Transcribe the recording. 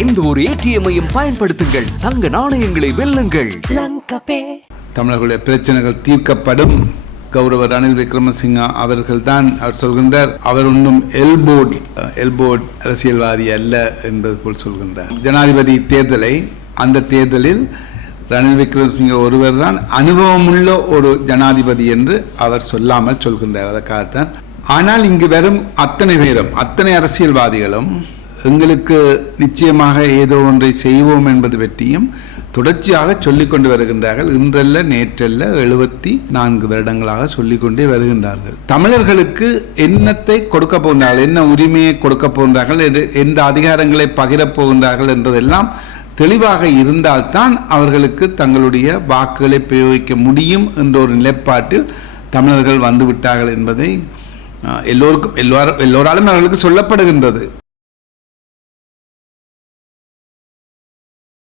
எந்த ஒரு ஏடிஎம்மையும் பயன்படுத்துங்கள். தங்க நாணயங்களை வெல்லுங்கள். தமிழர்களுடைய பிரச்சனைகள் தீர்க்கப்படும். கௌரவ ரணில் விக்ரமசிங்கா அவர்கள்தான் அவர் சொல்கின்றார். அவர் ஒன்றும் எல்போர்ட் எல்போர்ட் அரசியல்வாதி அல்ல என்பது போல் சொல்கின்றார். ஜனாதிபதி தேர்தலை அந்த தேர்தலில் ரணில் விக்ரமசிங்க ஒருவர் தான் அனுபவமுள்ள ஒரு ஜனாதிபதி என்று அவர் சொல்லாமல் சொல்கின்றார். அதற்காகத்தான். ஆனால் இங்கு வரும் அத்தனை பேரும் அத்தனை அரசியல்வாதிகளும் எங்களுக்கு நிச்சயமாக ஏதோ ஒன்றை செய்வோம் என்பது பற்றியும் தொடர்ச்சியாக சொல்லிக்கொண்டு வருகின்றார்கள். இன்றல்ல நேற்றல்ல எழுபத்தி நான்கு வருடங்களாக சொல்லிக்கொண்டே வருகின்றார்கள். தமிழர்களுக்கு என்னத்தை கொடுக்க போகின்றார்கள்? என்ன உரிமையை கொடுக்க போகின்றார்கள்? எது- எந்த அதிகாரங்களை பகிரப் போகின்றார்கள் என்பதெல்லாம் தெளிவாக இருந்தால்தான் அவர்களுக்கு தங்களுடைய வாக்குகளை பிரயோகிக்க முடியும் என்ற ஒரு நிலைப்பாட்டில் தமிழர்கள் வந்துவிட்டார்கள் என்பதை எல்லோருக்கும் எல்லோரும் எல்லோராலும் அவர்களுக்கு சொல்லப்படுகின்றது.